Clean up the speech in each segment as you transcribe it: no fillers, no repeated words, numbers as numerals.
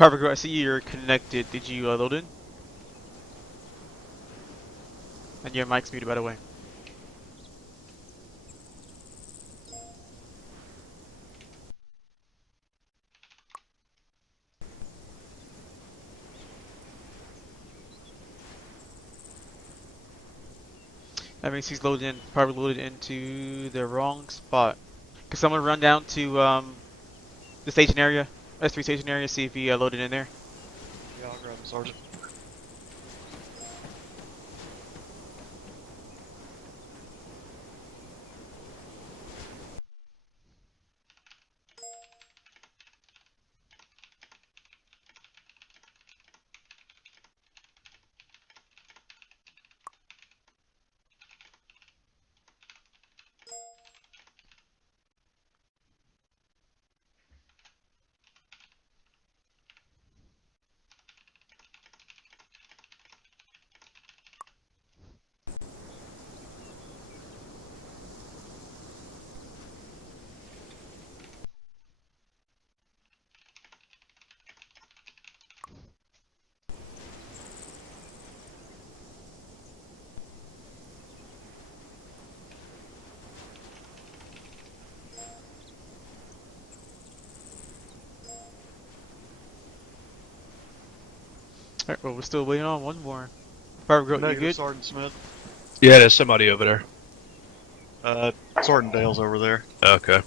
Perfect. I see you're connected. Did you load in? And your mic's muted, by the way. That means he's loaded in, probably loaded into the wrong spot. Cause someone run down to the station area, S3 station area, see if he loaded in there. Yeah, I'll grab him, Sergeant. Alright, well we're still waiting on one more. Perfect. You Negative, good? Sergeant Smith. Yeah, there's somebody over there. Sergeant Dale's over there. Okay.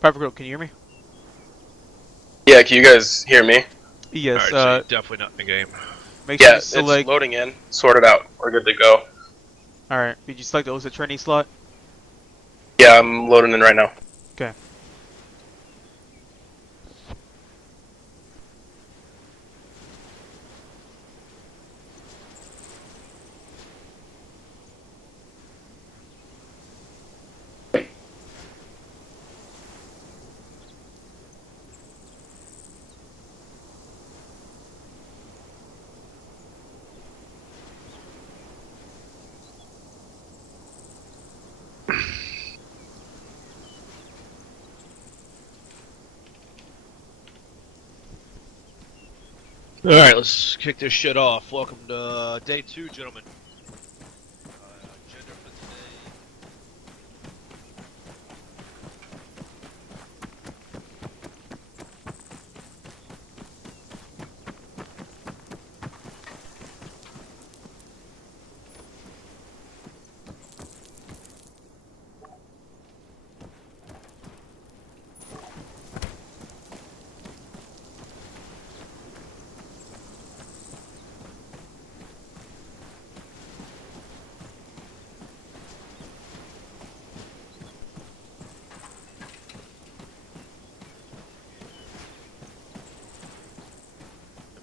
Perfect. Can you hear me? Yeah, can you guys hear me? Yes. Alright, so you're definitely not in the game. Make sure Yeah, you it's select. loading in. Sorted out. We're good to go. Alright. Did you select the OSUT training slot? Yeah, I'm loading in right now. Okay. Alright, let's kick this shit off. Welcome to day 2, gentlemen. Agenda for today.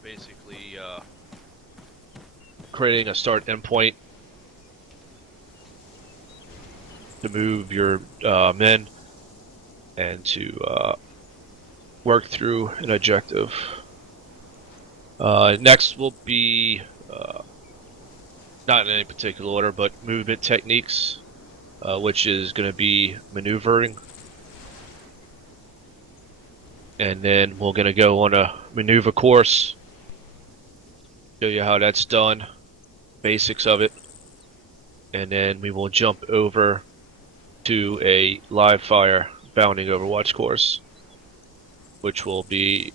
Basically, creating a start endpoint to move your men and to work through an objective. Next will be, not in any particular order, but movement techniques, which is going to be maneuvering. And then we're going to go on a maneuver course, show you how that's done, basics of it, and then we will jump over to a live fire bounding overwatch course, which will be,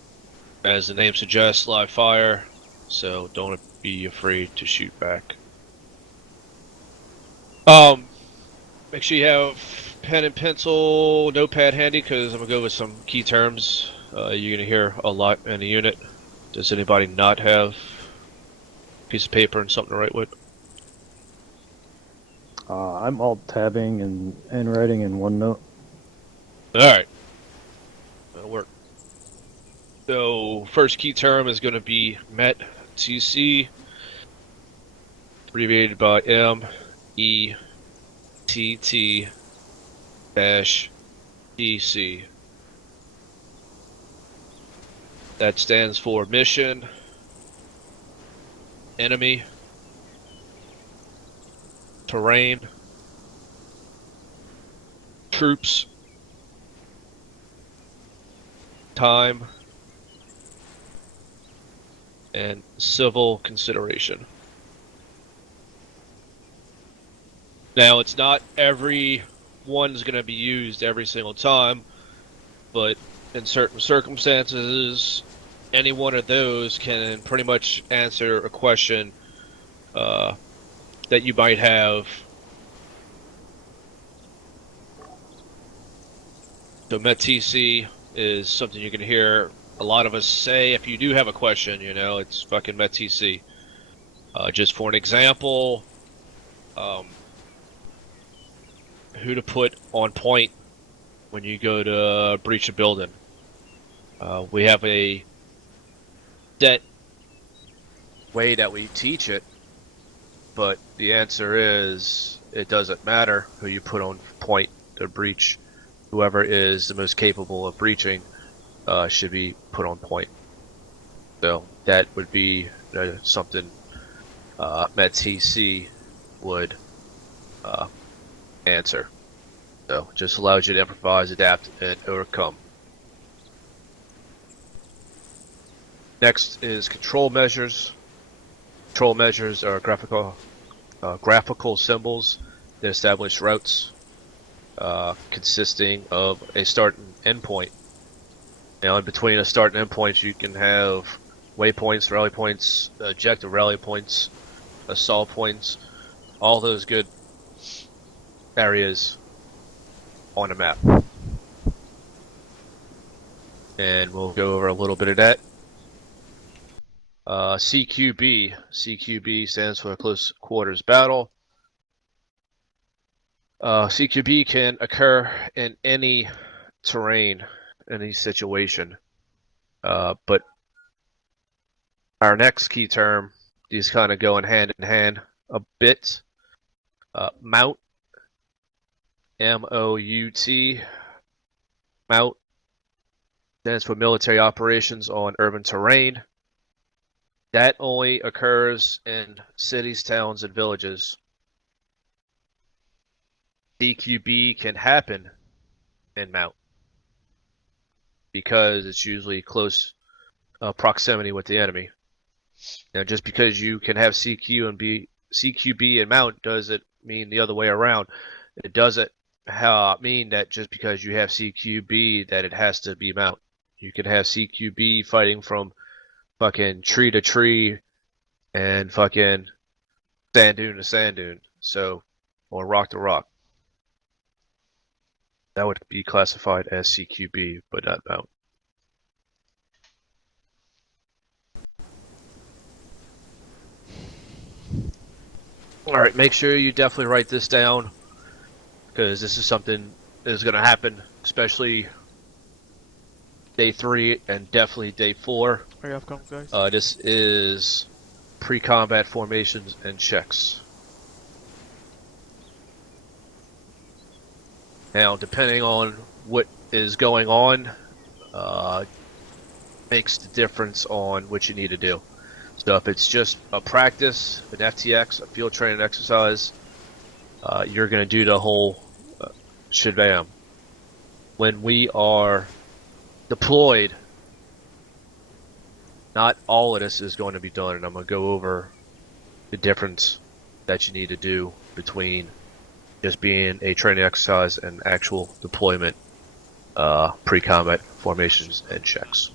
as the name suggests, live fire, so don't be afraid to shoot back. Make sure you have pen and pencil, notepad handy, because I'm going to go with some key terms you're going to hear a lot in the unit. Does anybody not have a piece of paper and something to write with? I'm alt tabbing and writing in OneNote. Alright. That'll work. So, first key term is going to be MET TC, abbreviated by METT-DC. That stands for mission, enemy, terrain, troops, time, and civil consideration. Now, it's not every one's going to be used every single time, but in certain circumstances, any one of those can pretty much answer a question that you might have. So METTC is something you can hear a lot of us say. If you do have a question, you know, it's fucking METTC. Just for an example, who to put on point when you go to breach a building. We have a set way that we teach it, but the answer is it doesn't matter who you put on point to breach. Whoever is the most capable of breaching should be put on point. So that would be something METTC would answer. So just allows you to improvise, adapt, and overcome. Next is control measures. Control measures are graphical symbols that establish routes consisting of a start and end point. Now, in between a start and end points, you can have waypoints, rally points, objective rally points, assault points, all those good areas on a map. And we'll go over a little bit of that. CQB. CQB stands for Close Quarters Battle. CQB can occur in any terrain, any situation. But our next key term, these kind of go in hand a bit. Mount. MOUT. Mount stands for military operations on urban terrain. That only occurs in cities, towns, and villages. CQB can happen in Mount because it's usually close proximity with the enemy. Now, just because you can have CQB and Mount doesn't mean the other way around. It doesn't mean that just because you have CQB that it has to be Mount. You can have CQB fighting from fucking tree to tree and fucking sand dune to sand dune. So, or rock to rock. That would be classified as CQB, but not Mount. Alright, make sure you definitely write this down, because this is something that is going to happen, especially day 3 and definitely day 4. Are you off comms, guys? This is pre-combat formations and checks. Now, depending on what is going on, makes the difference on what you need to do. So if it's just a practice, an FTX, a field training exercise, you're going to do the whole shebang. When we are deployed, not all of this is going to be done, and I'm going to go over the difference that you need to do between just being a training exercise and actual deployment, pre-combat formations and checks.